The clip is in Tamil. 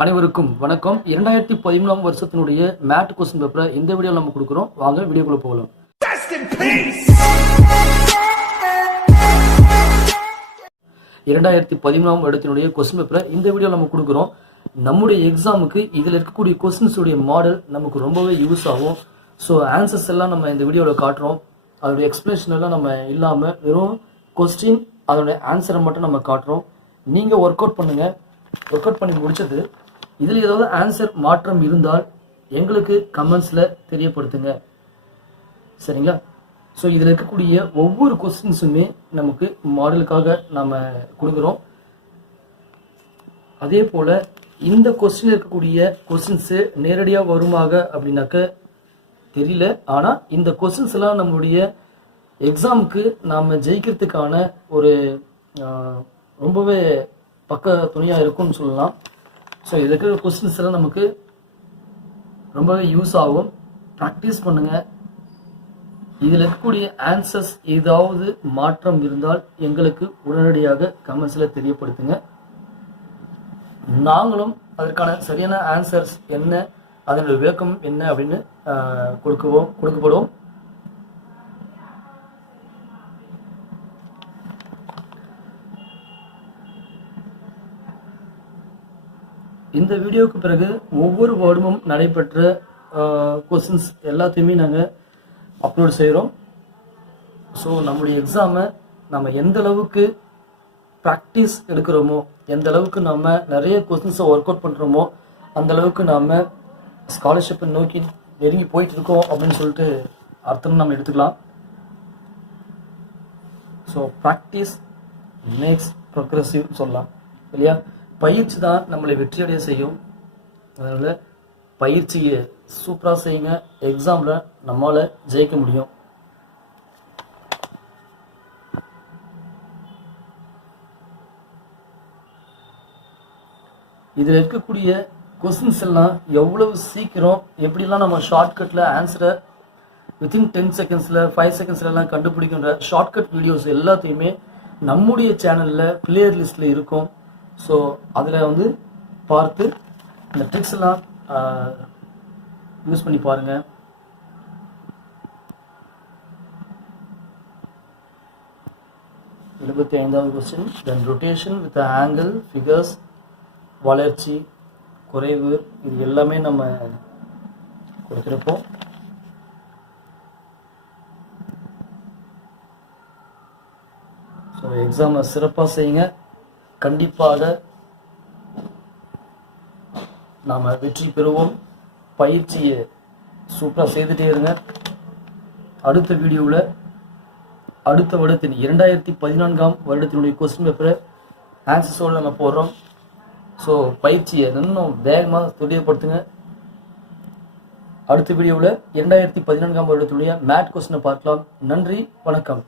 அனைவருக்கும் வணக்கம். 2013 வருஷத்தினுடைய மேட் கொஸ்டின் பேப்பரை இந்த வீடியோவில் நம்ம கொடுக்குறோம். வாங்க வீடியோக்குள்ள போகலாம். 2013 வருடத்தினுடைய கொஸ்டின் பேப்பரை இந்த வீடியோவில் நம்ம கொடுக்குறோம். நம்முடைய எக்ஸாமுக்கு இதில் இருக்கக்கூடிய கொஸ்டின்ஸுடைய மாடல் நமக்கு ரொம்பவே யூஸ் ஆகும். ஸோ ஆன்சர்ஸ் எல்லாம் நம்ம இந்த வீடியோவில் காட்டுறோம். அதோடைய எக்ஸ்பிளேஷன் எல்லாம் நம்ம இல்லாமல் வெறும் கொஸ்டின் அதோடைய ஆன்சரை மட்டும் நம்ம காட்டுறோம். நீங்கள் ஒர்க் அவுட் பண்ணுங்கள். ஒர்க் அவுட் பண்ணி முடிச்சது இதில் ஏதாவது ஆன்சர் மாற்றம் இருந்தால் எங்களுக்கு கமெண்ட்ஸில் தெரியப்படுத்துங்க, சரிங்களா? ஸோ இதில் இருக்கக்கூடிய ஒவ்வொரு கொஸ்டின்ஸுமே நமக்கு மாடலுக்காக நாம் கொடுக்குறோம். அதே போல் இந்த கொஸ்டின் இருக்கக்கூடிய கொஸ்டின்ஸு நேரடியாக வருமாக அப்படின்னாக்க தெரியல. ஆனால் இந்த கொஸ்டின்ஸ் எல்லாம் நம்மளுடைய எக்ஸாமுக்கு நாம் ஜெயிக்கிறதுக்கான ஒரு ரொம்பவே பக்க துணையாக இருக்கும்னு சொல்லலாம். ஸோ இதில் இருக்கிற கொஸ்டின்ஸ் எல்லாம் நமக்கு ரொம்பவே யூஸ் ஆகும். ப்ராக்டிஸ் பண்ணுங்கள். இதில் இருக்கக்கூடிய ஆன்சர்ஸ் ஏதாவது மாற்றம் இருந்தால் எங்களுக்கு உடனடியாக கமெண்ட்ஸில் தெரியப்படுத்துங்க. நாங்களும் அதற்கான சரியான ஆன்சர்ஸ் என்ன, அதனுடைய விளக்கம் என்ன அப்படின்னு கொடுக்கப்படும். இந்த வீடியோவுக்கு பிறகு ஒவ்வொரு வருடமும் நடைபெற்ற கொஸ்டின்ஸ் எல்லாத்தையுமே நாங்கள் அப்லோட் செய்கிறோம். ஸோ நம்முடைய எக்ஸாமை நம்ம எந்த அளவுக்கு ப்ராக்டிஸ் எடுக்கிறோமோ, எந்த அளவுக்கு நம்ம நிறைய கொஸ்டின்ஸை ஒர்க் அவுட் பண்ணுறோமோ, அந்த அளவுக்கு நாம் ஸ்காலர்ஷிப்பை நோக்கி நெருங்கி போயிட்டு இருக்கோம் அப்படின்னு சொல்லிட்டு அர்த்தம் நம்ம எடுத்துக்கலாம். ஸோ ப்ராக்டிஸ் மேக்ஸ் ப்ரோக்ரெசிவ் சொல்லலாம் இல்லையா? பயிற்சி தான் நம்மளை வெற்றியடைய செய்யும். அதனால் பயிற்சியை சூப்பராக செய்யுங்க. எக்ஸாமில் நம்மளால் ஜெயிக்க முடியும். இதில் இருக்கக்கூடிய கொஸ்டின்ஸ் எல்லாம் எவ்வளவு சீக்கிரம் எப்படிலாம் நம்ம ஷார்ட்கட்டில் ஆன்சரை வித்தின் 10 செகண்ட்ஸில் 5 செகண்ட்ஸ்லாம் கண்டுபிடிக்கின்ற ஷார்ட்கட் வீடியோஸ் எல்லாத்தையுமே நம்முடைய சேனலில் பிளேயர் லிஸ்ட்டில் இருக்கும். ஸோ அதில் பார்த்து இந்த ட்ரிக்ஸ் எல்லாம் யூஸ் பண்ணி பாருங்கள். எழுபத்தி 5வது question. Then rotation with angle, figures, வளர்ச்சி, குறைவு, இது எல்லாமே நம்ம கொடுத்துருப்போம். ஸோ எக்ஸாமை சிறப்பாக செய்யுங்க. கண்டிப்பாக நாம் வெற்றி பெறுவோம். பயிற்சியை சூப்பராக செய்துட்டே இருங்க. அடுத்த வீடியோவில் அடுத்த வருடத்தின் 2014 வருடத்தினுடைய கொஸ்டின் பேப்பரை ஆன்சர்ஸோடு நம்ம போடுறோம். ஸோ பயிற்சியை இன்னும் வேகமாக துரிதப்படுத்துங்க. அடுத்த வீடியோவில் 2014 வருடத்தினுடைய மேட் கொஸ்டினை பார்க்கலாம். நன்றி, வணக்கம்.